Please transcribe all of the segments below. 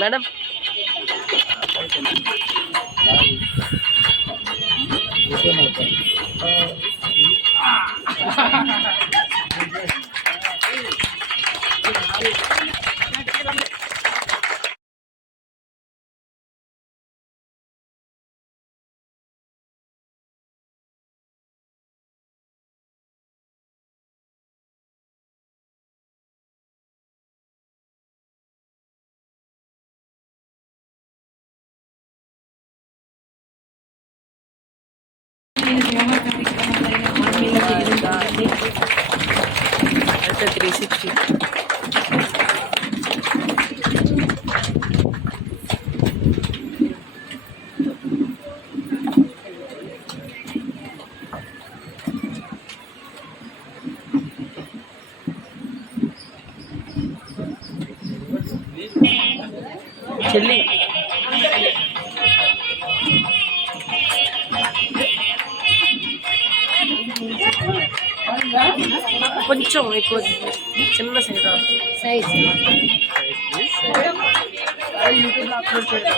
Madam అయితే 360 చెల్లి కొంచెం ఎక్కువ చిన్న సైజ్ యూట్యూబ్లో అప్లోడ్ చేయడం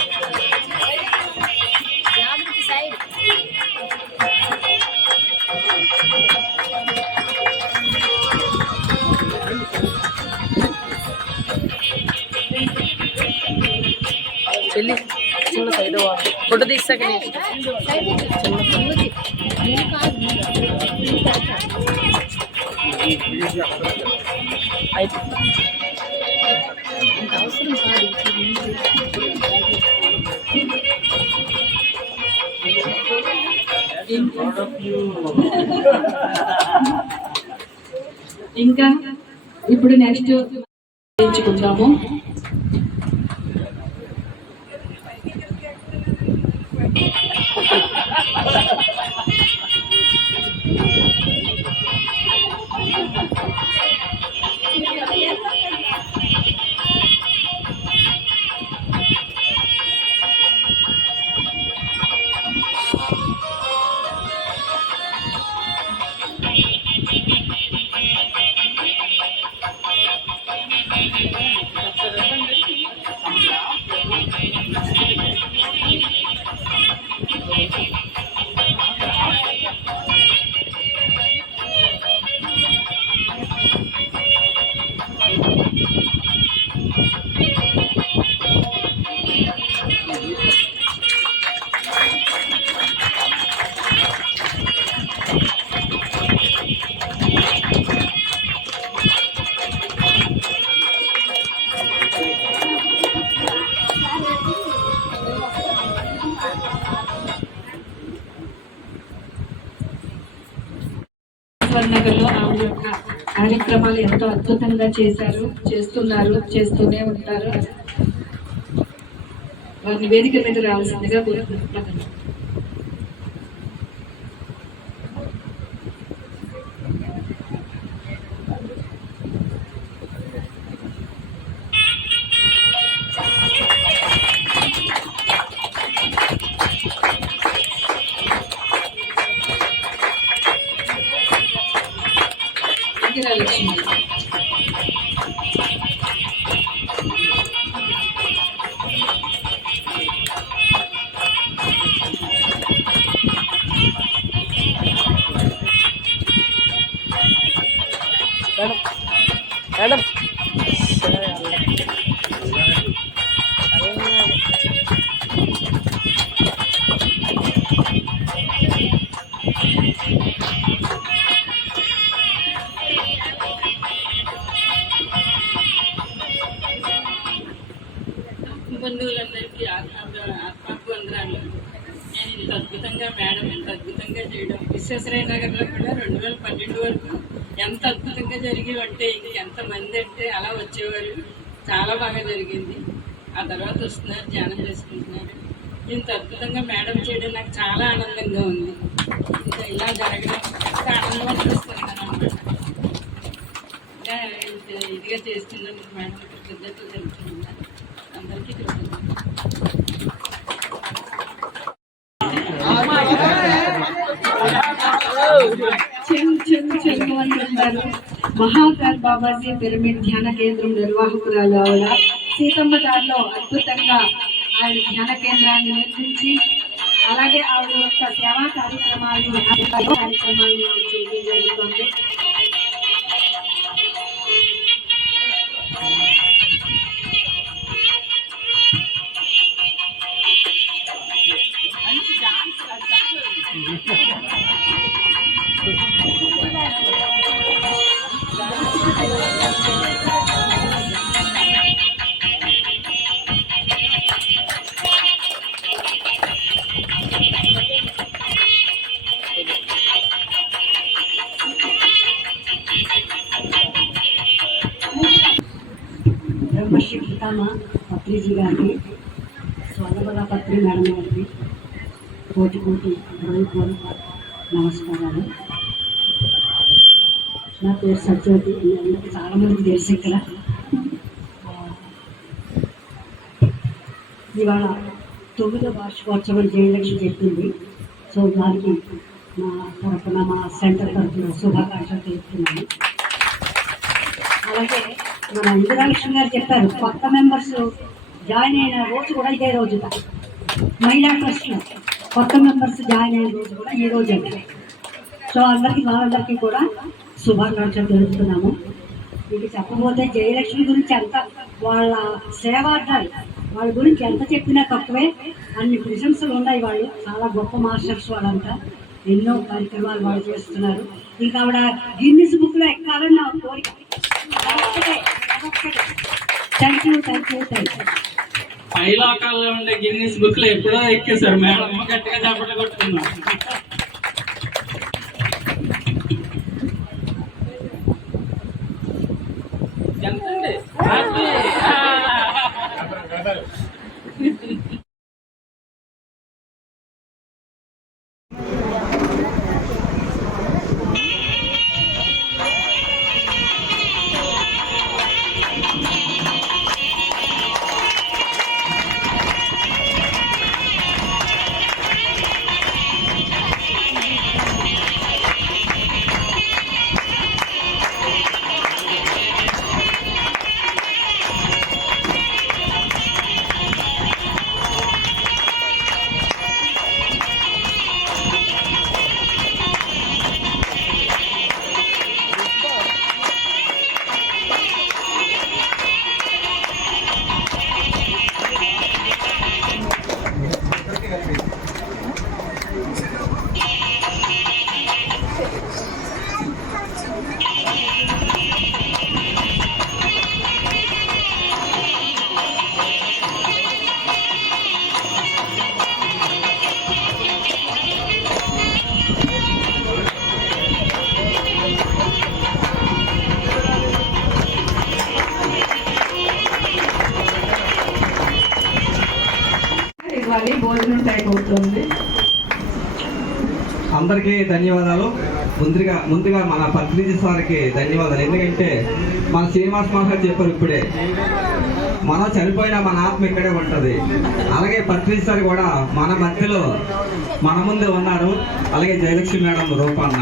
చెల్లి చిన్న సైడ్ ఫోటో తీసాక ఇంకా ఇప్పుడు నెక్స్ట్ ఎంచుకుందాము. నగర్లో ఆవిడ యొక్క కార్యక్రమాలు ఎంతో అద్భుతంగా చేస్తున్నారు, చేస్తూనే ఉంటారు. వారిని వేదిక మీద రావాల్సిందిగా కోరుకుంటున్నాను. లక్ష్మి మేడం బంధువులందరికీ ఆత్మాభివందనాలు. నేను ఇంత అద్భుతంగా మేడం ఎంత అద్భుతంగా చేయడం విశ్వేశ్వరయ్య నగర్లో కూడా 2012 వరకు ఎంత అద్భుతంగా జరిగేవంటే ఎంతమంది అంటే అలా వచ్చేవారు. చాలా బాగా జరిగింది. ఆ తర్వాత వస్తున్నారు, ధ్యానం చేసుకుంటున్నారు. ఇంత అద్భుతంగా మేడం చేయడం నాకు చాలా ఆనందంగా ఉంది. ఇంకా ఇలా జరగడం ఎంత ఆనందం అనిపిస్తుంది అన్నమాట. ఇంకా ఇదిగా చేస్తున్నందుకు మేడం కృతజ్ఞతలు తెలుపుతున్నాను. అందరికీ కృతజ్ఞతలు. చెంగు అంటున్నారు. మహాకాల్ బాబాజీ పిరమిడ్ ధ్యాన కేంద్రం నిర్వాహకురాలు ఆవిడ సీతమ్మ దారిలో అద్భుతంగా ఆయన ధ్యాన కేంద్రాన్ని నిర్మించి అలాగే ఆవిడ యొక్క సేవా కార్యక్రమాలను చేయడం జరుగుతుంది. బ్రహ్మశ్రీ పితామ పత్రిజీ గారికి, స్వర్ణమల పత్రి మేడం గారికి కోటి హృదయపూర్వక నమస్కారాలు. నా పేరు సత్యవతి. చాలా మందికి తెలుసు. ఇక్కడ ఇవాళ 9వ వార్షికోత్సవం జయలక్ష్మి చెప్పింది. సో దానికి మా తరఫున, మా సెంటర్ తరఫున శుభాకాంక్షలు తెలుపుతున్నాను. అలాగే మన ఇందిరాలక్ష్మి గారు చెప్పారు, కొత్త మెంబర్స్ జాయిన్ అయిన రోజు కూడా ఇదే రోజుట. మహిళా ట్రస్ట్లో కొత్త మెంబర్స్ జాయిన్ అయిన రోజు కూడా ఈ రోజు అండి. సో వాళ్ళందరికీ కూడా శుభాకాంక్షలు తెలుపుతున్నాము. ఇది చెప్పబోతే జయలక్ష్మి గురించి ఎంత, వాళ్ళ సేవార్థాలు, వాళ్ళ గురించి ఎంత చెప్పినా తక్కువే. అన్ని ప్రశంసలు ఉన్నాయి. వాళ్ళు చాలా గొప్ప మాస్టర్స్. వాళ్ళంతా ఎన్నో కార్యక్రమాలు వాళ్ళు చేస్తున్నారు. ఇంకా ఆవిడ గిన్నిస్ బుక్లో ఎక్కాలని నా కోరిక. Thank you. పై లోకాల్లో ఉండే గిన్నిస్ బుక్ లో ఎప్పుడో ఎక్కేశారు మేడం. గట్టిగా చప్పట్లు కొట్టుకున్నాం. ఎంతండి ఇవ్వాలి. భోజనం టైం అవుతుంది. అందరికీ ధన్యవాదాలు. ముందుగా మన పత్రిజీ సార్కి ధన్యవాదాలు. ఎందుకంటే మన శ్రీనివాస్ మహారాజ్ చెప్పారు ఇప్పుడే, మనం చనిపోయినా మన ఆత్మ ఇక్కడే ఉంటుంది. అలాగే పత్రిజీ సార్ కూడా మన మధ్యలో మన ముందే ఉన్నారు. అలాగే జయలక్ష్మి మేడం రూపాన్న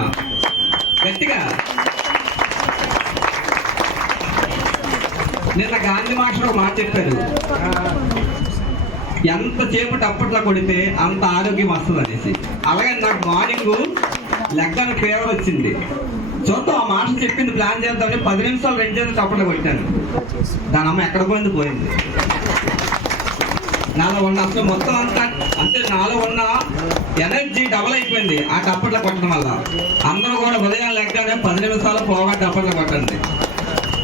గట్టిగా. నిన్న గాంధీ మాస్టర్ ఒక మాట చెప్పారు, ఎంత చేపటి అప్పట్లో కొడితే అంత ఆరోగ్యం వస్తుంది అనేసి. అలాగే నాకు మార్నింగ్ లెక్కన ఫీవర్ వచ్చింది. చూద్దాం, ఆ మాస్టర్ చెప్పింది ప్లాన్ చేద్దామని 10 నిమిషాలు 2 చేతులు అప్పట్లో కొట్టాను. దాని అమ్మ ఎక్కడ పోయింది. నాలో ఉన్న అసలు మొత్తం అంతా అంటే నాలో ఉన్న ఎనర్జీ డబల్ అయిపోయింది ఆ టప్పట్లో కొట్టడం వల్ల. అందరూ కూడా ఉదయం లెక్కనే 10 నిమిషాలు పోగా టప్పట్లో కొట్టండి.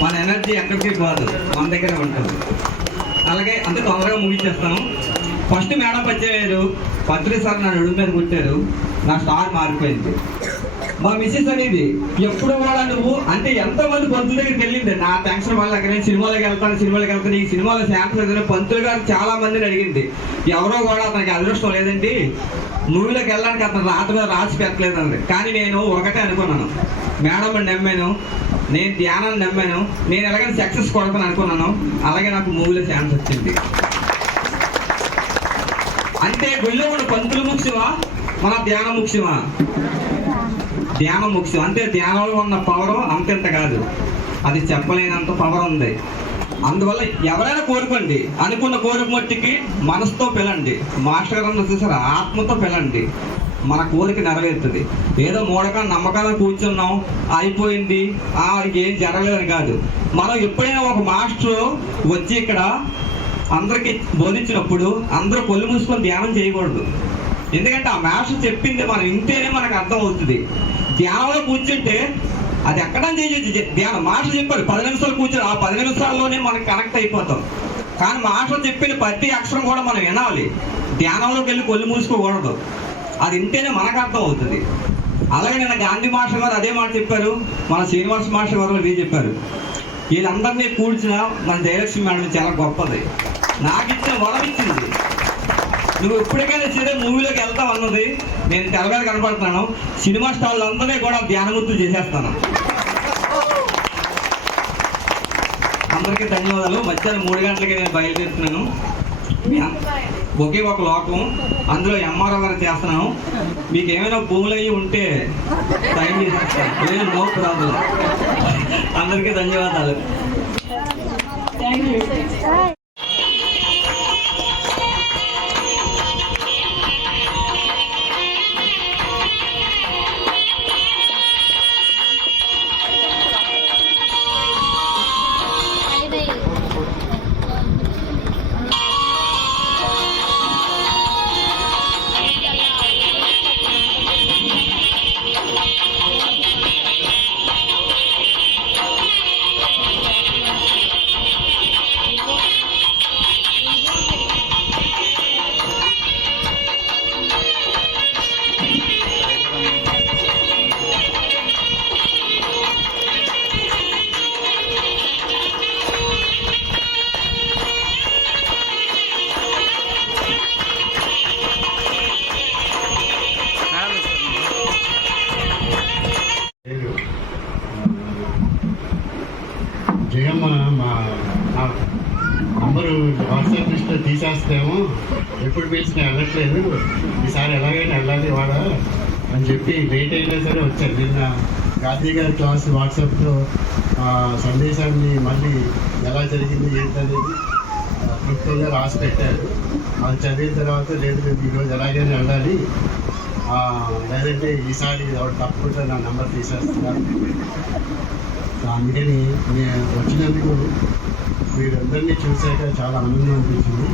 మన ఎనర్జీ ఎక్కడికి పోదు, మన దగ్గరే ఉంటుంది. అలాగే అంత తొందరగా ముగించేస్తాను. ఫస్ట్ మేడం వచ్చేవారు, పత్రి సార్ నా నడుము మీద కొట్టారు, నా స్టార్ మారిపోయింది. మా మిస్సెస్ అనేది ఎప్పుడు కూడా నువ్వు అంటే ఎంతమంది పంతుల దగ్గరికి వెళ్ళింది. నా టెన్షన్ వల్ల అక్కడ నేను సినిమాలకు వెళ్తాను ఈ సినిమాలో శాంపుల్ ఏదైనా పంతులు గారు చాలా మందిని అడిగింది. ఎవరో కూడా అతనికి అదృష్టం లేదండి, మూవీలోకి వెళ్ళడానికి అతను రాత మీద రాసి పెట్టలేదండి. కానీ నేను ఒకటే అనుకున్నాను, మేడం నమ్మాను, నేను ధ్యానాన్ని నమ్మాను. నేను ఎలాగైనా సక్సెస్ కొడతాను అనుకున్నాను. అలాగే నాకు మూవీలో ఛాన్స్ వచ్చింది. అంటే గుళ్ళో ఉన్న పంతులు ముఖ్యమా, మన ధ్యానం ముఖ్యమా? ధ్యానం ముఖ్యం. అంటే ధ్యానంలో ఉన్న పవర్ అంతెంత కాదు, అది చెప్పలేనంత పవర్ ఉంది. అందువల్ల ఎవరైనా కోరుకోండి, అనుకున్న కోరిక మట్టికి మనసుతో పిలండి. మాస్టర్ గారు అన్న చూసారా, ఆత్మతో పిలండి, మన కోరిక నెరవేరుతుంది. ఏదో మూడక నమ్మకాలను కూర్చున్నాం అయిపోయింది ఏం జరగలేదని కాదు. మనం ఎప్పుడైనా ఒక మాస్టర్ వచ్చి ఇక్కడ అందరికి బోధించినప్పుడు అందరూ కొల్లు మూసుకొని ధ్యానం చేయకూడదు. ఎందుకంటే ఆ మాస్టర్ చెప్పింది మనం ఇంతేనే మనకు అర్థం అవుతుంది. ధ్యానంలో కూర్చుంటే అది ఎక్కడ చేయొచ్చు. ధ్యానం మాస్టర్ చెప్పారు 10 నిమిషాలు కూర్చొని, ఆ 10 నిమిషాల్లోనే మనకు కనెక్ట్ అయిపోతాం. కానీ మాస్టర్ చెప్పిన ప్రతి అక్షరం కూడా మనం వినాలి. ధ్యానంలోకి వెళ్ళి కొల్లు మూసుకోకూడదు. అది వింటేనే మనకు అర్థం అవుతుంది. అలాగే నిన్న గాంధీ మాస్టర్ గారు అదే మాట చెప్పారు, మన శ్రీనివాస మాస్టర్ గారు ఇదే చెప్పారు. వీళ్ళందరినీ కూర్చున్న మన జయలక్ష్మి మేడం చాలా గొప్పది. నాకు ఇచ్చిన వరం ఇచ్చింది. నువ్వు ఎప్పటికైనా సరే మూవీలోకి వెళ్తావు అన్నది. నేను తెల్లగా కనపడుతున్నాను. సినిమా స్టార్లు అందరినీ కూడా ధ్యానముద్దులు చేసేస్తాను. అందరికీ ధన్యవాదాలు. మధ్యాహ్నం 3 గంటలకి నేను బయలుదేరుతున్నాను. ఒకే ఒక లోకం, అందులో ఎంఆర్ఓ గారు చేస్తున్నాను. మీకు ఏమైనా భూములు అయ్యి ఉంటే టైం చేసేస్తాను, నో ప్రాబ్లం. అందరికీ ధన్యవాదాలు. జయమ్మ మా నంబరు వాట్సాప్ లిస్ట్లో తీసేస్తేమో ఎప్పుడు పిలిచినా వెళ్ళట్లేదు, ఈసారి ఎలాగైనా వెళ్ళాలి వాడ అని చెప్పి లేట్ అయినా సరే వచ్చారు. నిన్న గాంధీ గారి క్లాస్ వాట్సాప్లో సందేశాన్ని మళ్ళీ ఎలా జరిగింది ఏంటనేది క్లుప్తంగా రాసి పెట్టారు. అది చదివిన తర్వాత లేదు ఈరోజు ఎలాగైనా వెళ్ళాలి, లేదంటే ఈసారి తప్పకుండా నా నెంబర్ తీసేస్తున్నారు. అందుకని నేను వచ్చినందుకు మీరందరినీ చూశాక చాలా ఆనందం అనిపించింది.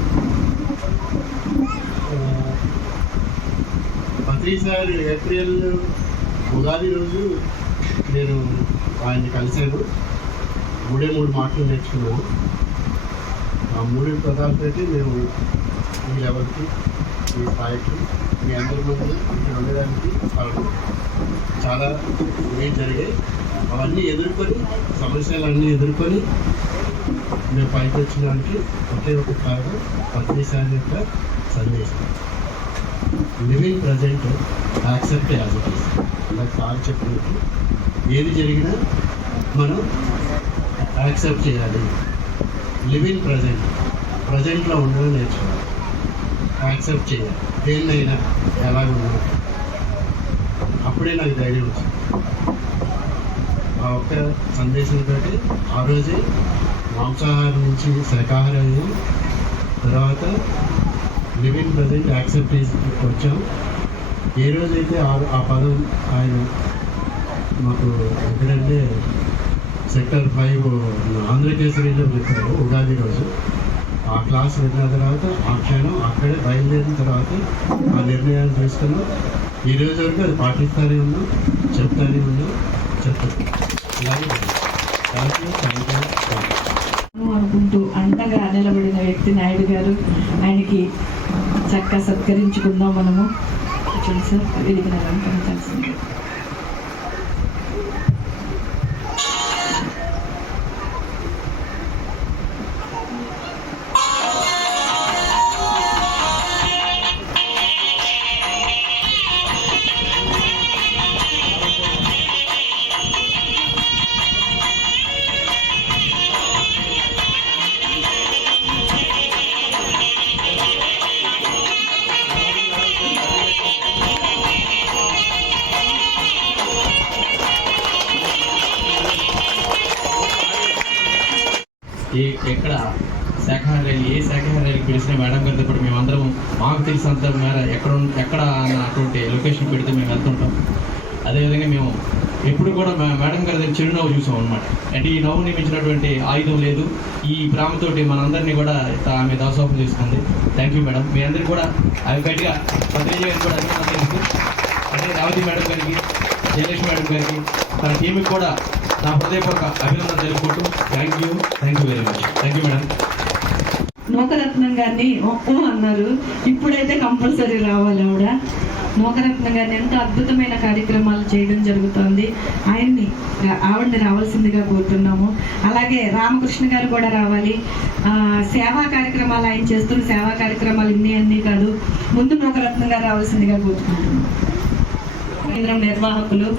ప్రతిసారి ఏప్రిల్ ఉగాది రోజు నేను ఆయన్ని కలిశాను. 3 మాటలు నేర్చుకున్నాను. ఆ 3 పదాలతోటి మేము ఈ లెవెల్కి, ఈ స్థాయికి, మీ అందరి ముందు ఇక్కడ ఉండడానికి చాలా ఏం జరిగాయి. అవన్నీ ఎదుర్కొని, సమస్యలన్నీ ఎదుర్కొని మేము పైకి వచ్చినానికి ఒకే ఒక కారణం ప్రతిసారి యొక్క సందేశం. Living present, accept as it is. ఇలా సార్ చెప్పినట్టు ఏది జరిగినా మనం యాక్సెప్ట్ చేయాలి. లివింగ్ ప్రజెంట్, ప్రజెంట్లో ఉండడం నేర్చుకోవాలి. యాక్సెప్ట్ చేయాలి దేన్నైనా ఎలాగున్నా. అప్పుడే నాకు ధైర్యం వచ్చింది. ఆ ఒక్క సందేశంతో ఆ రోజే మాంసాహారం నుంచి శాకాహారం అయ్యి తర్వాత లివింగ్ ప్రజెంట్ యాక్సెప్ట్ వచ్చాం. ఏ రోజైతే ఆ పదం ఆయన మాకు ఎక్కడంటే సెక్టర్ 5 ఆంధ్రకేసరిలో చెప్పారు ఉగాది రోజు. ఆ క్లాస్ విన్న తర్వాత ఆ క్షణం అక్కడే బయలుదేరిన తర్వాత ఆ నిర్ణయాలు తీసుకున్నాం. ఈ రోజు వరకు అది పాటిస్తూనే ఉన్నాం, చెప్తానే ఉన్నాం, చెప్తాం. అనుకుంటూ అండగా నిలబడిన వ్యక్తి నాయుడు గారు. ఆయనకి చక్కగా సత్కరించుకుందాం మనము. చూడండి సార్, వేదికను అలంకరించాల్సింది. ఎక్కడ శాఖాహార ర్యాలీ ఏ శాఖాహార ర్యాలీకి పిలిచిన మేడం గారితో కూడా మేమందరం మాకు తెలిసినంత మేర ఎక్కడ అన్నటువంటి లొకేషన్ పెడితే మేము వెళ్తుంటాం. అదేవిధంగా మేము ఎప్పుడు కూడా మేడం గారి దగ్గర చిరునవ్వు చూసాం అనమాట. అంటే ఈ నవ్వుని మించినటువంటి ఆయుధం లేదు. ఈ ప్రేమతోటి మనందరినీ కూడా ఆమె దాసోహం చేసుకుంది. Thank you madam. మీ అందరికీ కూడా అవి గట్టిగా పత్రిక గారికి కూడా అభినందనలు తెలుసు. అదే రావతి మేడం గారికి, జయలక్ష్మి మేడం గారికి, తన టీంకి కూడా నా హృదయపూర్వక అభినందనలు తెలుపుకుంటూ thank you very much. Thank you madam. Nookaratnam గారిని ఒక్కో అన్నారు, ఇప్పుడైతే కంపల్సరీ రావాలి ఆవిడ. నూకరత్నం గారిని ఎంతో అద్భుతమైన కార్యక్రమాలు చేయడం జరుగుతుంది. ఆవిడని రావాల్సిందిగా కోరుతున్నాము. అలాగే రామకృష్ణ గారు కూడా రావాలి. సేవా కార్యక్రమాలు ఆయన చేస్తున్న సేవా కార్యక్రమాలు అన్నీ కాదు, ముందు నూకరత్నం గారు రావాల్సిందిగా కోరుతున్నాము. కేంద్రం నిర్వాహకులు,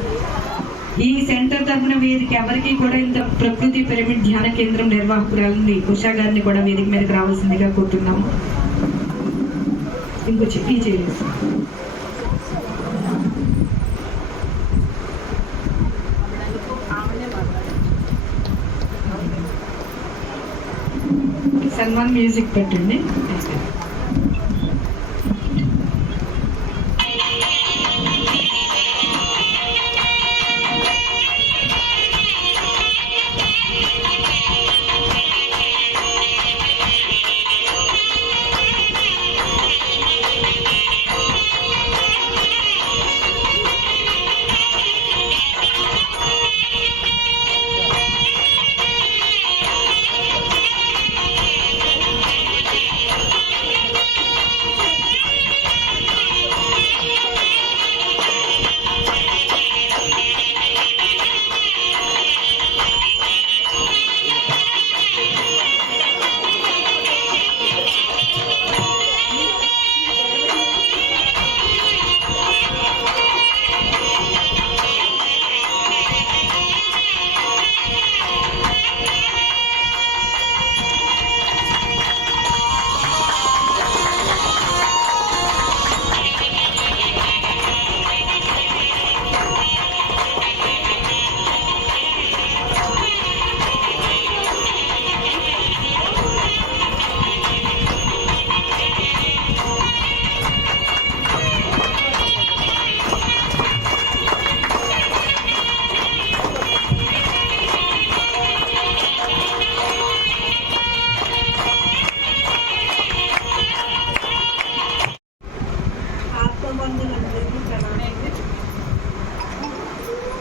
ఈ సెంటర్ తరఫున వీరికి ఎవరికి కూడా ఇంత ప్రకృతి పిరమిడ్ ధ్యాన కేంద్రం నిర్వాహకురాలని ఉషా గారిని కూడా వేదిక మీదకి రావాల్సిందిగా కోరుతున్నాము. ఇంకో చెప్పి చేయలేదు. సన్మాన్ మ్యూజిక్ పెట్టండి.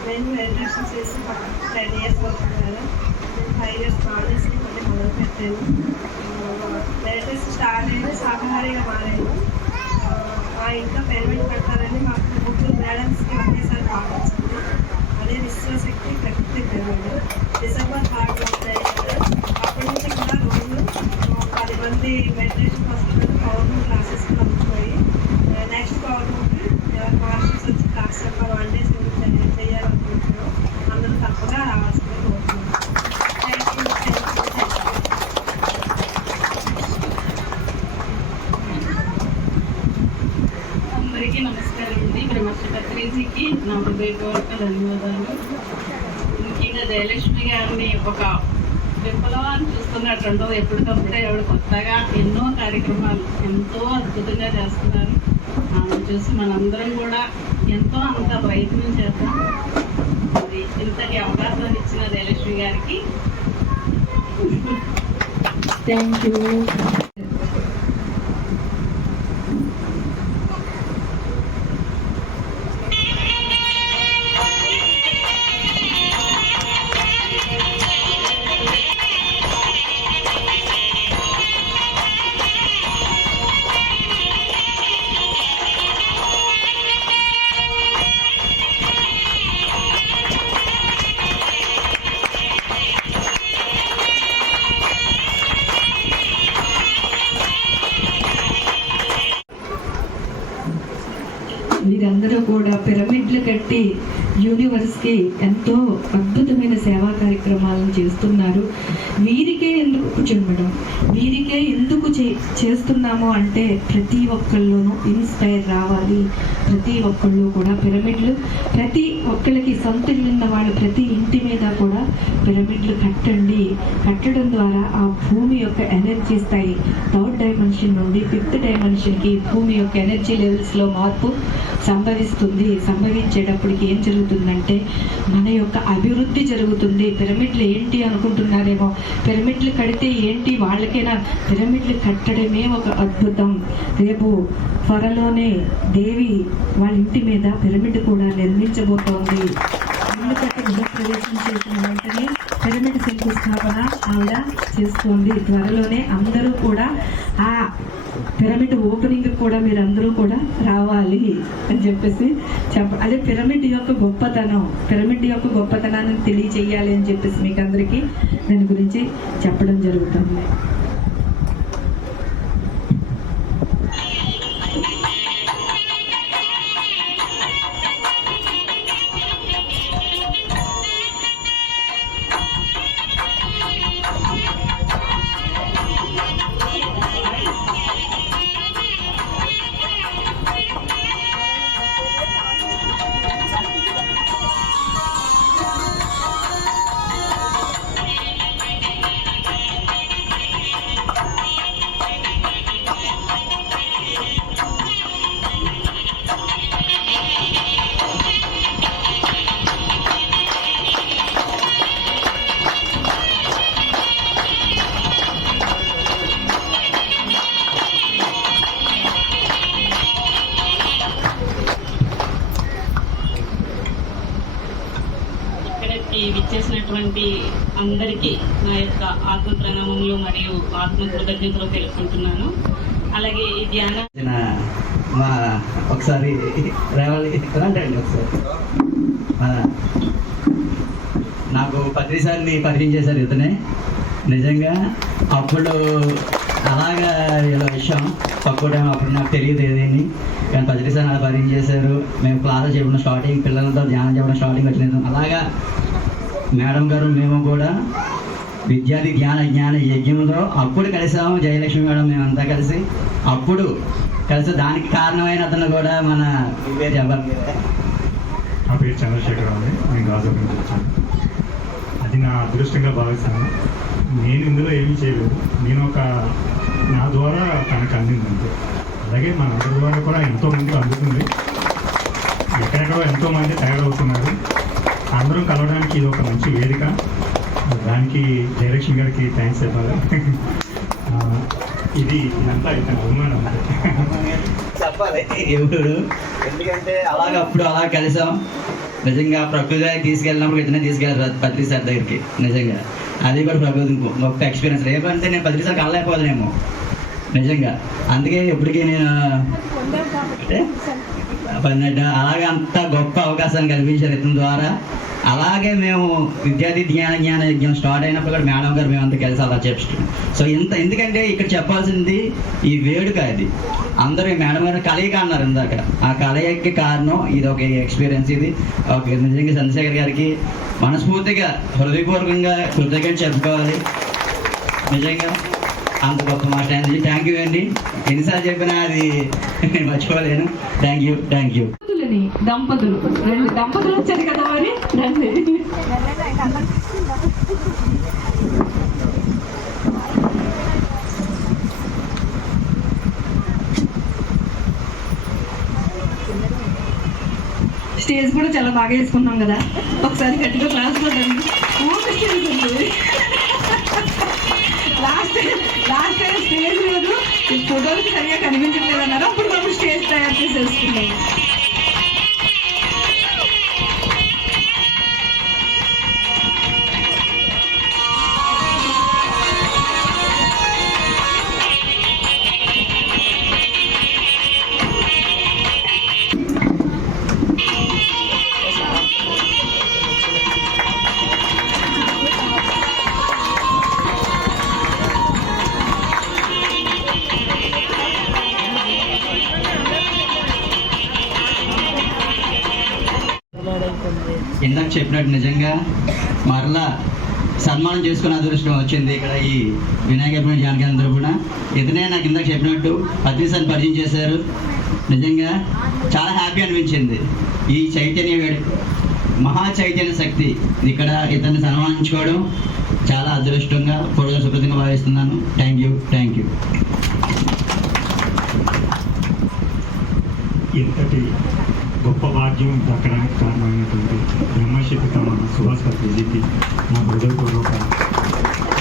నేను మెడిటేషన్ చేసి 10 ఇయర్స్ అవుతున్నారు. 5 ఇయర్స్ కాలేజ్కి మళ్ళీ మొదలుపెట్టాను. మెడిటేషన్ స్టార్ట్ అయ్యి శాకాహారిగా మారాను. మా ఇంట్లో పేమెంట్ పెట్టాలని మాకు ముగ్గురు మేడమ్స్కి ఒకేసారి కాల్ వచ్చింది. అదే విశ్వశక్తి ప్రకృతి పేమెంట్ డిసెంబర్ 3rd అప్పటి నుంచి కూడా రోజు 10 మంది మెడిటేషన్ వస్తున్నారు. పౌర్ణమి క్లాసెస్కి పంపిపోయి నెక్స్ట్ పౌర్ణమికి మాస్టర్స్ వచ్చి క్లాస్ యొక్క 1 days చేయాలనుకుంటున్నాం. అందరూ తప్పగా రావాల్సిందే కోరుతున్నాం. అందరికీ నమస్కారం అండి. బ్రహ్మర్షి పత్రిజీకి నా హృదయపూర్వక ధన్యవాదాలు. ముఖ్యంగా జయలక్ష్మి గారిని ఒక విప్లవాన్ని చూస్తున్నట్టు ఎప్పటికప్పుడే ఆవిడ కొత్తగా ఎన్నో కార్యక్రమాలు ఎంతో అద్భుతంగా చేస్తున్నారు. ఆమె చూసి మనందరం కూడా ఎంతో అంత ప్రయత్నం చేద్దాం. మరి ఇంతటి అవకాశాలు ఇచ్చిన జయలక్ష్మి గారికి థ్యాంక్ యూ. వీరందరూ కూడా పిరమిడ్లు కట్టి యూనివర్స్కి ఎంతో అద్భుతమైన సేవా కార్యక్రమాలను చేస్తున్నారు. వీరికి ఎందుకు కూర్చోండి మేడం, వీరికే ఎందుకు చేస్తున్నాము అంటే ప్రతి ఒక్కళ్ళలోనూ ఇన్స్పైర్ రావాలి. ప్రతి ఒక్కళ్ళు కూడా పిరమిడ్లు, ప్రతి ఒక్కళ్ళకి సొంత ఇల్లు ఉన్న వాళ్ళు ప్రతి ఇంటి మీద కూడా పిరమిడ్లు కట్టండి. కట్టడం ద్వారా ఆ భూమి యొక్క ఎనర్జీ స్థాయి 3rd డైమెన్షన్ నుండి 5th డైమెన్షన్కి భూమి యొక్క ఎనర్జీ లెవెల్స్లో మార్పు సంభవిస్తుంది. సంభవించేటప్పటికి ఏం జరుగుతుందంటే మన యొక్క అభివృద్ధి జరుగుతుంది. పిరమిడ్లు ఏంటి అనుకుంటున్నారేమో, పిరమిడ్లు కడితే ఏంటి వాళ్ళకైనా, పిరమిడ్లు కట్టడమే ఒక అద్భుతం. రేపు త్వరలోనే దేవి వాళ్ళ ఇంటి మీద పిరమిడ్ కూడా నిర్మించబోతోంది. ఎందుకంటే గృహప్రవేశం చేసిన వెంటనే పిరమిడ్ శంకుస్థాపన ఆవిడ చేస్తుంది. త్వరలోనే అందరూ కూడా ఆ పిరమిడ్ ఓపెనింగ్ కూడా మీరు అందరూ కూడా రావాలి అని చెప్పేసి అదే పిరమిడ్ యొక్క గొప్పతనం, పిరమిడ్ యొక్క గొప్పతనాన్ని తెలియచేయాలి అని చెప్పేసి మీకు అందరికీ దాని గురించి చెప్పడం జరుగుతుంది. విచ్చేసినటువంటి అందరికీ నా యొక్క ఆత్మ ప్రణామములు మరియు ఆత్మ కృతజ్ఞతలు తెలుపుకుంటున్నాను. అలాగే ఈ ధ్యాన ఒకసారి నాకు పత్రిసారిని పరిచయం చేశారు ఇతనే. నిజంగా అప్పుడు అలాగా ఏదో విషయం తక్కువ టైం అప్పుడు నాకు తెలియదు ఏదేని, కానీ పత్రిసారి అలా పరిచయం చేశారు. మేము క్లాసులు చెప్పిన స్టార్టింగ్, పిల్లలతో ధ్యానం చెప్పడం స్టార్టింగ్ వచ్చిన అలాగా మేడం గారు మేము కూడా విద్యార్థి జ్ఞాన యజ్ఞంలో అప్పుడు కలిసాము. జయలక్ష్మి మేడం మేమంతా కలిసి అప్పుడు కలిసి దానికి కారణమైన అతను కూడా మన పేరు చెప్పాలి. నా పేరు చంద్రశేఖర్ అండి, నేను గాజు నుంచి వచ్చాను. అది నా అదృష్టంగా భావిస్తాను. నేను ఇందులో ఏమీ చేయలేదు, నేను నా ద్వారా తనకు అందిందంటే. అలాగే మన అందరి ద్వారా కూడా ఎంతోమందికి అందుతుంది. ఎక్కడెక్కడో ఎంతోమంది తయారవుతున్నారు. అందరం కలవడానికి ఇది ఒక మంచి వేదిక. దానికి జయలక్ష్మి గారికి థ్యాంక్స్ చెప్పాలి. ఇదంతా ఇతను అభిమానం చెప్పాలి ఎవరు, ఎందుకంటే అలాగప్పుడు అలా కలిసాం. నిజంగా ప్రకృతి తీసుకెళ్ళినప్పుడు ఇతనే తీసుకెళ్ళారు పత్రిసారి దగ్గరికి. నిజంగా అది కూడా ప్రకృతి గొప్ప ఎక్స్పీరియన్స్. రేపంటే నేను పత్రిసారి కలలేకపోతున్నానేమో నిజంగా. అందుకే ఇప్పటికీ నేను అంటే అలాగే అంత గొప్ప అవకాశాన్ని కల్పించారు ఇతని ద్వారా. అలాగే మేము విద్యార్థి జ్ఞాన యజ్ఞం స్టార్ట్ అయినప్పుడు కూడా మేడం గారు మేమంతా కలిసి అలా చెప్తున్నాం. సో ఎందుకంటే ఇక్కడ చెప్పాల్సింది ఈ వేడుక, ఇది అందరూ మేడం గారు కలయిక అన్నారు ఇందాక. ఆ కలయికకి కారణం ఇది ఒక ఎక్స్పీరియన్స్. ఇది ఒక నిజంగా చంద్రశేఖర్ గారికి మనస్ఫూర్తిగా హృదయపూర్వకంగా కృతజ్ఞత చెప్పుకోవాలి. నిజంగా అంత గొప్ప మాట. థ్యాంక్ యూ అండి, ఎన్నిసార్లు చెప్పినా అది మర్చిపోలేను. Thank you. దంపతులు వచ్చారు కదా మరి రండి. స్టేజ్ కూడా చాలా బాగా వేసుకున్నాం కదా, ఒకసారి గట్టిగా క్లాస్ లో లాస్ట్ టైం స్టేజ్ లేదు, ఫోటోలకి సరిగా కనిపించట్లేదు అన్నారు. అప్పుడు మనం స్టేజ్ తయారు చేసేసుకున్నాం. ఇందాక చెప్పినట్టు నిజంగా మరలా సన్మానం చేసుకునే అదృష్టం వచ్చింది ఇక్కడ ఈ వినాయక జానకి అందరూ కూడా. ఇతనే నాకు ఇందాక చెప్పినట్టు పత్రిసాన్ని పరిచయం చేశారు. నిజంగా చాలా హ్యాపీ అనిపించింది. ఈ చైతన్య మహా చైతన్య శక్తి ఇక్కడ ఇతన్ని సన్మానించుకోవడం చాలా అదృష్టంగా సుకృతంగా భావిస్తున్నాను. Thank you. ఇంతటి గొప్ప భాగ్యం దక్కడానికి కారణమైనటువంటి బ్రహ్మశక్తి తమ సుభాష్ పత్రిజీకి నా హృదయపూర్వక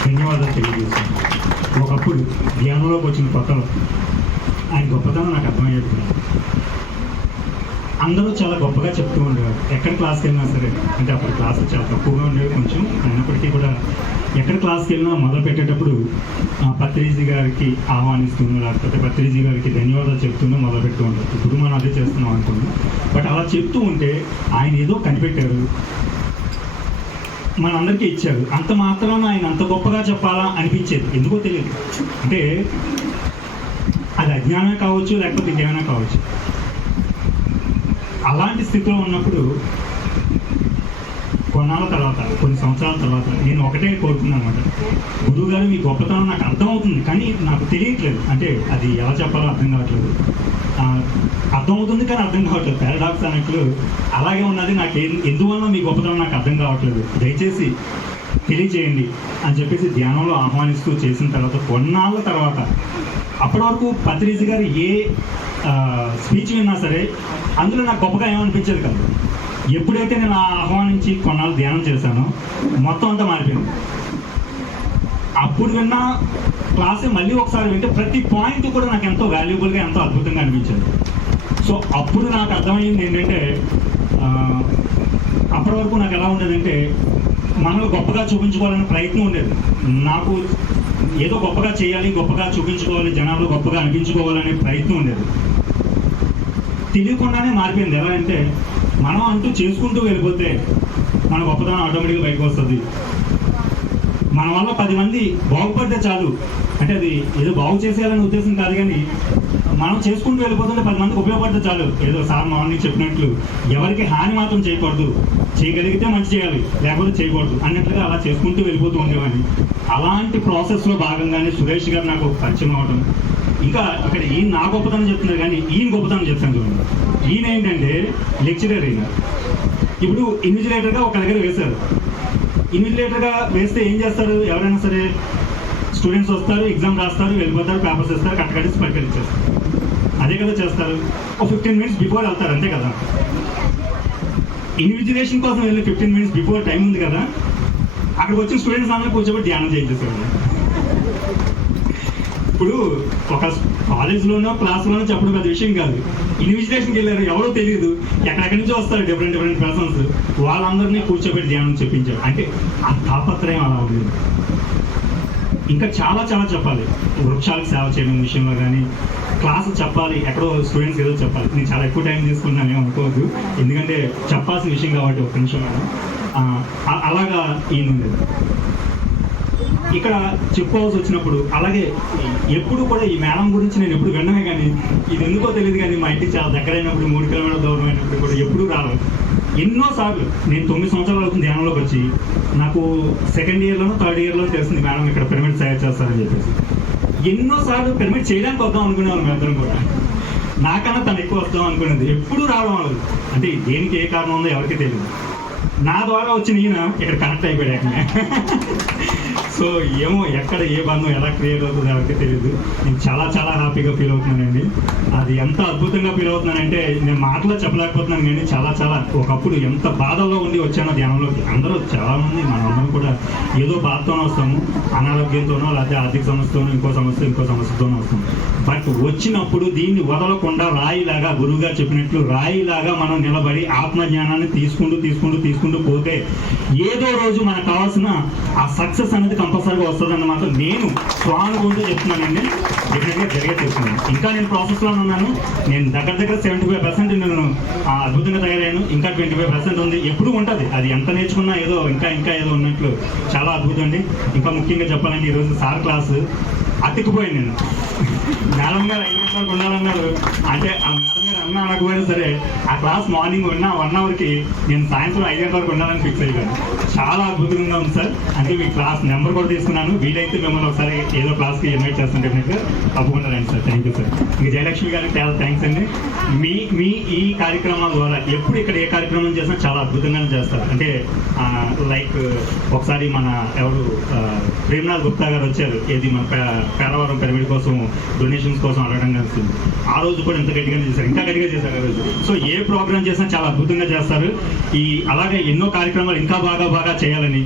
ధన్యవాదాలు తెలియజేస్తాను. ఒకప్పుడు ధ్యానంలోకి వచ్చిన కొత్తలో ఆయన గొప్పతనం నాకు అర్థమయ్యేది కాదు. అందరూ చాలా గొప్పగా చెప్తూ ఉండేవారు. ఎక్కడ క్లాస్కి వెళ్ళినా సరే, అంటే అప్పుడు క్లాసులు చాలా తక్కువగా ఉండేవి కొంచెం, అయినప్పటికీ కూడా ఎక్కడ క్లాస్కి వెళ్ళినా మొదలు పెట్టేటప్పుడు పత్రిజీ గారికి ఆహ్వానిస్తూనో లేకపోతే పత్రిజీ గారికి ధన్యవాదాలు చెప్తూనో మొదలు పెడుతూ ఉంటారు. ఇప్పుడు మనం అదే చేస్తున్నాం అనుకోండి. బట్ అలా చెప్తూ ఉంటే ఆయన ఏదో కనిపెట్టారు, మనందరికీ ఇచ్చారు. అంత మాత్రాన ఆయన అంత గొప్పగా చెప్పాలా అనిపించేది. ఎందుకో తెలియదు. అంటే అది అజ్ఞానమే కావచ్చు, లేకపోతే ఇంకేమైనా కావచ్చు. అలాంటి స్థితిలో ఉన్నప్పుడు కొన్నాళ్ళ తర్వాత, కొన్ని సంవత్సరాల తర్వాత నేను ఒకటే కోరుకున్నాను అనమాట. గురువు గారు మీ గొప్పతనం నాకు అర్థమవుతుంది, కానీ నాకు తెలియట్లేదు. అంటే అది ఎలా చెప్పాలో అర్థం కావట్లేదు. అర్థమవుతుంది కానీ అర్థం కావట్లేదు. పారాడాక్స్ అన్నట్లు అలాగే ఉన్నది. నాకు ఎందువల్ల మీ గొప్పతనం నాకు అర్థం కావట్లేదు, దయచేసి తెలియజేయండి అని చెప్పేసి ధ్యానంలో ఆహ్వానిస్తూ చేసిన తర్వాత కొన్నాళ్ళ తర్వాత, అప్పటి వరకు పత్రిజీ గారు ఏ స్పీచ్ విన్నా సరే అందులో నాకు గొప్పగా ఏమనిపించేది కాదు. ఎప్పుడైతే నేను ఆహ్వానించి కొన్నాళ్ళు ధ్యానం చేశానో మొత్తం అంతా మారిపోయింది. అప్పుడు విన్న క్లాసు మళ్ళీ ఒకసారి వింటే ప్రతి పాయింట్ కూడా నాకు ఎంతో వాల్యుబుల్గా, ఎంతో అద్భుతంగా అనిపించింది. సో అప్పుడు నాకు అర్థమైంది ఏంటంటే, అప్పటి వరకు నాకు ఎలా ఉండేదంటే మనల్ని గొప్పగా చూపించుకోవాలనే ప్రయత్నం ఉండేది. నాకు ఏదో గొప్పగా చేయాలి, గొప్పగా చూపించుకోవాలి, జనాలు గొప్పగా అనిపించుకోవాలనే ప్రయత్నం ఉండేది. తెలియకుండానే మారిపోయింది. ఎలా అంటే మనం అంటూ చేసుకుంటూ వెళ్ళిపోతే మన గొప్పతనం ఆటోమేటిక్గా బయటకు వస్తుంది. మన వల్ల 10 మంది బాగుపడితే చాలు. అంటే అది ఏదో బాగు చేసేయాలనే ఉద్దేశం కాదు, కానీ మనం చేసుకుంటూ వెళ్ళిపోతుంటే 10 మందికి ఉపయోగపడితే చాలు. ఏదో సార్ మార్నింగ్ చెప్పినట్లు ఎవరికి హాని మాత్రం చేయకూడదు, చేయగలిగితే మంచి చేయాలి, లేకపోతే చేయకూడదు అన్నట్లుగా అలా చేసుకుంటూ వెళ్ళిపోతూ ఉండేవాడిని. అలాంటి ప్రాసెస్లో భాగంగానే సురేష్ గారు నాకు పరిచయం అవ్వడం. ఇంకా ఇక్కడ ఈయన నా గొప్పతనం చెప్తున్నారు, కానీ ఈయన గొప్పతనం చెప్తాను చూడండి. ఈయన ఏంటంటే లెక్చరర్. ఈయన ఇప్పుడు ఇన్విజిలేటర్గా ఒక దగ్గర వేశారు. ఇన్విజిలేటర్గా వేస్తే ఏం చేస్తారు? ఎవరైనా సరే స్టూడెంట్స్ వస్తారు, ఎగ్జామ్ రాస్తారు, వెళ్ళిపోతారు, పేపర్స్ ఇస్తారు, కట్టకట్టేసి పరికరించేస్తారు. అదే కదా చేస్తారు. ఒక 15 మినిట్స్ బిఫోర్ వెళ్తారు, అంతే కదా. ఇన్విజిలేషన్ కోసం వెళ్ళి 15 మినిట్స్ బిఫోర్ టైం ఉంది కదా, అక్కడికి వచ్చిన స్టూడెంట్స్ అందరూ కూర్చోబెట్టి ధ్యానం చేయించేస్తారు. ఇప్పుడు ఒక కాలేజ్లోనో క్లాస్లోనో చెప్పడం పెద్ద విషయం కాదు. ఇన్విజిలేషన్కి వెళ్ళారు, ఎవరో తెలియదు, ఎక్కడెక్కడి నుంచి వస్తారు డిఫరెంట్ పర్సన్స్, వాళ్ళందరినీ కూర్చోబెట్టి ధ్యానం చెప్పించారు. అంటే ఆ తాపత్రయం అలా ఉంది. ఇంకా చాలా చెప్పాలి. వృక్షాలకు సేవ చేయడం విషయంలో కానీ, క్లాసు చెప్పాలి, ఎక్కడో స్టూడెంట్స్ ఏదో చెప్పాలి. నేను చాలా ఎక్కువ టైం తీసుకున్నాను, ఏమనుకోవద్దు, ఎందుకంటే చెప్పాల్సిన విషయం కాబట్టి. ఒక నిమిషం మేడం. అలాగా ఈయన ఉండేది. ఇక్కడ చెప్పుకోవాల్సి వచ్చినప్పుడు అలాగే ఎప్పుడు కూడా ఈ మేడం గురించి నేను ఎప్పుడు విన్నానే, కానీ ఇది ఎందుకో తెలియదు, కానీ మా ఇంటికి చాలా దగ్గరైనప్పుడు 3 కిలోమీటర్ల దూరం అయినప్పుడు కూడా ఎప్పుడూ రాలేదు. ఎన్నోసార్లు నేను 9 సంవత్సరాల అవుతుంది ధ్యానంలోకి వచ్చి, నాకు సెకండ్ ఇయర్లోనో థర్డ్ ఇయర్లో తెలిసింది మేడం ఇక్కడ పిరమిడ్ తయారు చేస్తారని చెప్పేసి. ఎన్నోసార్లు పిరమిడ్ చేయడానికి వద్దాం అనుకునేవాళ్ళు మేమందరం కూడా. నాకన్నా తను ఎక్కువ వస్తాం అనుకునేది, ఎప్పుడూ రావడం లేదు. అంటే దేనికి ఏ కారణం ఉందో ఎవరికి తెలియదు. నా ద్వారా వచ్చిన ఈయన ఇక్కడ కనెక్ట్ అయిపోయాడు. సో ఏమో ఎక్కడ ఏ బంధం ఎలా క్రియేట్ అవుతుందో ఎవరికి తెలియదు. నేను చాలా హ్యాపీగా ఫీల్ అవుతున్నానండి. అది ఎంత అద్భుతంగా ఫీల్ అవుతున్నానంటే నేను మాటలో చెప్పలేకపోతున్నాను, కానీ చాలా ఒకప్పుడు ఎంత బాధల్లో ఉండి వచ్చానో ధ్యానంలోకి. అందరూ చాలామంది మనందరం కూడా ఏదో బాధతోనే వస్తాము, అనారోగ్యంతోనో లేకపోతే ఆర్థిక సమస్యతోనో ఇంకో సమస్యతోనో వస్తాము. బట్ వచ్చినప్పుడు దీన్ని వదలకుండా రాయిలాగా, గురువుగా చెప్పినట్లు రాయిలాగా మనం నిలబడి ఆత్మజ్ఞానాన్ని తీసుకుంటూ పోతే ఏదో రోజు మనకు కావాల్సిన ఆ సక్సెస్ అనేది కంపల్సరీగా వస్తుందన్న మాత్రం నేను స్వానుభవంతో చెప్తున్నానండి. డెఫినెట్గా జరిగే చెప్తున్నాను. ఇంకా నేను ప్రాసెస్లో ఉన్నాను. నేను దగ్గర 75% నేను అద్భుతంగా తయారయ్యాను. ఇంకా 25% ఉంది. ఎప్పుడు ఉంటుంది. అది ఎంత నేర్చుకున్నా ఏదో ఇంకా ఏదో ఉన్నట్లు చాలా అద్భుతం అండి. ఇంకా ముఖ్యంగా చెప్పాలంటే ఈరోజు సార్ క్లాసు అతికిపోయింది. నేను మేడం గారు 5 నిమిషాలు ఉండాలన్నారు. అంటే ఆ మేడం గారు అన్న అనకపోయినా సరే ఆ క్లాస్ మార్నింగ్ ఉన్న 1 అవర్కి నేను సాయంత్రం 5 గంటల వరకు ఉండాలని ఫిక్స్ అయ్యాను. చాలా అద్భుతంగా ఉంది సార్. అంటే మీ క్లాస్ నెంబర్ కూడా తీసుకున్నాను. వీలైతే మిమ్మల్ని ఒకసారి ఏదో క్లాస్కి ఇన్వైట్ చేస్తాను డెఫినెట్గా. తప్పకుండా రండి సార్. Thank you sir. ఇంకా జయలక్ష్మి గారికి చాలా థ్యాంక్స్ అండి. మీ ఈ కార్యక్రమాల ద్వారా ఎప్పుడు ఇక్కడ ఏ కార్యక్రమం చేసినా చాలా అద్భుతంగానే చేస్తారు. అంటే లైక్ ఒకసారి మన ఎవరు ప్రేమనాథ్ గుప్తా గారు వచ్చారు, ఏది మన పేరవరం పిరమిడ్ కోసం డొనేషన్స్ కోసం అడగడం జరుగుతుంది. ఆ రోజు కూడా ఎంత గట్టిగా చేశారు, ఇంకా గట్టిగా చేశారు ఆ రోజు. సో ఏ ప్రోగ్రామ్ చేసినా చాలా అద్భుతంగా చేస్తారు. అలాగే ఎన్నో కార్యక్రమాలు ఇంకా బాగా చేయాలని,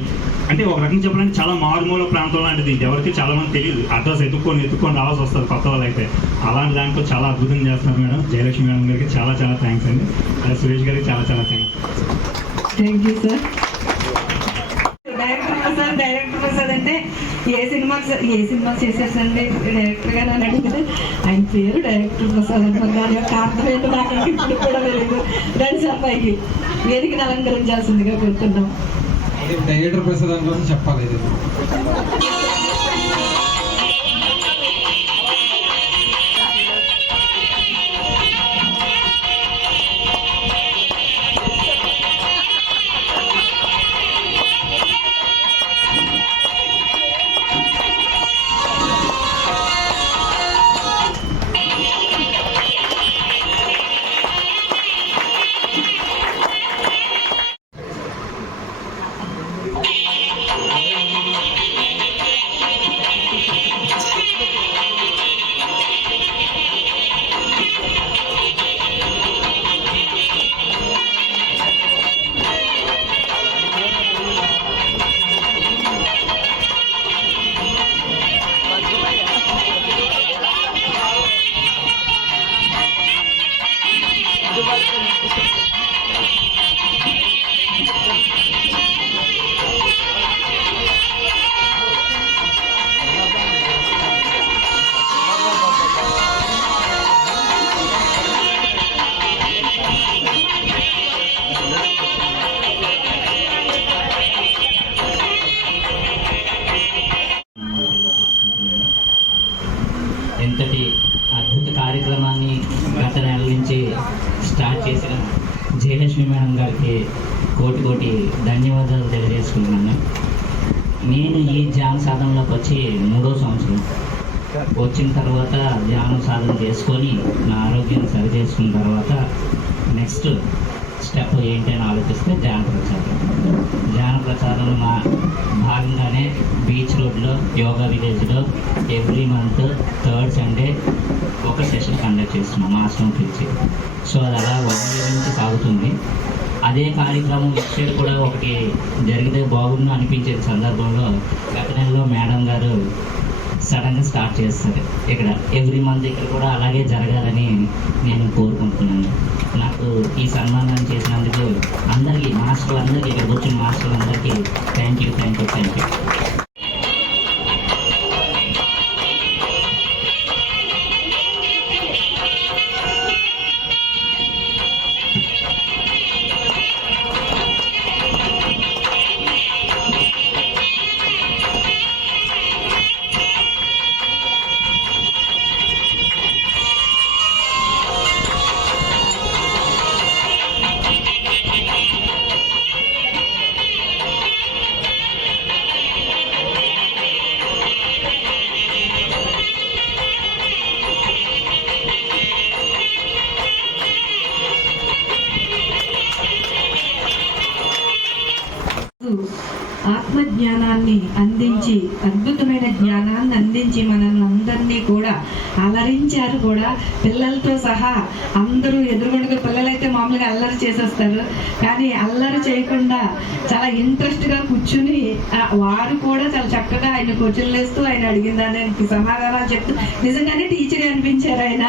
అంటే ఒక రకంగా చెప్పాలంటే చాలా మారుమూల ప్రాంతం లాంటిది. ఎవరికి చాలా మంది తెలియదు, అడ్రస్ ఎత్తుక్కొని రావాల్సి వస్తుంది కొత్త వాళ్ళు అయితే. అలాంటి దాంట్లో చాలా అద్భుతంగా చేస్తున్నారు మేడం. జయలక్ష్మి మేడం గారికి చాలా థ్యాంక్స్ అండి. అలాగే సురేష్ గారికి చాలా thanks. Thank you sir. Director Prasad అంటే ఏ సినిమా చేసేసండి డైరెక్టర్ గారు అని అడిగితే ఆయన పేరు డైరెక్టర్ ప్రసాద్ అంటారు. దాని యొక్క అర్థం ఏంటో నాకు ఇప్పుడు కూడా తెలియదు. రండి సార్ పైకి వేదికను అలంకరించాల్సిందిగా కోరుతున్నాం. డైరెక్టర్ ప్రసాద్ అని కోసం చెప్పాలి. ఇంతటి అద్భుత కార్యక్రమాన్ని గత నెల నుంచి స్టార్ట్ చేసిన జయలక్ష్మి మేడం గారికి కోటి ధన్యవాదాలు తెలియజేసుకుంటున్నాను. నేను ఈ ధ్యాన సాధనలోకి వచ్చి 3వ సంవత్సరం వచ్చిన తర్వాత ధ్యానం సాధన చేసుకొని నా ఆరోగ్యాన్ని సరి చేసుకున్న తర్వాత నెక్స్ట్ స్టెప్ ఏంటి అని ఆలోచిస్తే ధ్యాన ప్రచారం మా భాగంగానే బీచ్ రోడ్లో యోగా విలేజ్లో ఎవ్రీ మంత్ 3rd సండే ఒక సెషన్ కండక్ట్ చేస్తున్నాం ఆశ్రమం పిలిచి. సో అది అలా 1 year నుంచి సాగుతుంది. అదే కార్యక్రమం ఇచ్చేది కూడా ఒకటి జరిగితే బాగుండు అనిపించే సందర్భంలో గత నెలలో మేడం గారు సడన్గా స్టార్ట్ చేస్తారు ఇక్కడ ఎవ్రీ మంత్. ఇక్కడ కూడా అలాగే జరగాలని నేను కోరుకుంటున్నాను. నాకు ఈ సన్మానం చేసినందుకు అందరికీ మాస్టర్లందరికీ, ఇక్కడ వచ్చిన మాస్టర్లందరికీ థ్యాంక్ యూ. ఆత్మజ్ఞానాన్ని అందించి అద్భుతమైన జ్ఞానాన్ని అందించి మనల్ని అందరినీ కూడా అలరించారు కూడా. పిల్లలతో సహా అందరూ ఎదురుగుండగా, పిల్లలైతే మామూలుగా అల్లరి చేసేస్తారు, కానీ అల్లరి చేయకుండా చాలా ఇంట్రెస్ట్గా కూర్చుని వారు కూడా చాలా చక్కగా ఆయన క్వశ్చన్లు వేస్తూ ఆయన అడిగిన దానికి సమాధానాలు చెప్తూ నిజంగానే టీచర్ అనిపించారు ఆయన.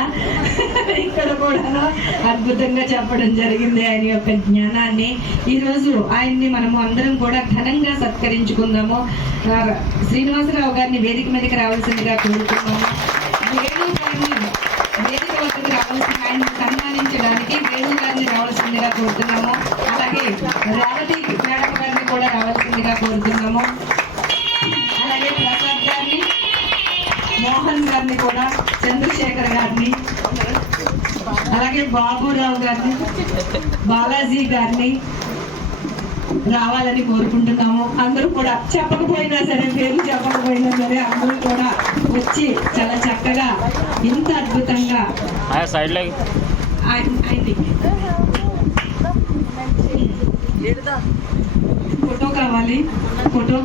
ఇక్కడ కూడా అద్భుతంగా చెప్పడం జరిగింది ఆయన యొక్క జ్ఞానాన్ని. ఈరోజు ఆయన్ని మనము అందరం కూడా ఘనంగా సత్కరించుకుందాము. శ్రీనివాసరావు గారిని వేదిక మీదకి రావాల్సిందిగా కోరుతున్నాము. వేణు గారిని వేదిక వద్దకు రావాల్సిన ఆయన సన్మానించడానికి వేణు గారిని రావాల్సిందిగా కోరుతున్నాము. అలాగే రేవతి మేడం గారిని కూడా రావాల్సిందిగా కోరుతున్నాము. అలాగే ప్రసాద్ గారిని, మోహన్ గారిని కూడా, చంద్రశేఖర్ గారిని అలాగే బాబురావు గారిని, బాలాజీ గారిని రావాలని కోరుకుంటున్నాము. అందరూ కూడా చెప్పకపోయినా సరే, పేర్లు చెప్పకపోయినా సరే అందరూ కూడా వచ్చి చాలా చక్కగా ఇంత అద్భుతంగా ఫోటో కావాలి. ఫోటో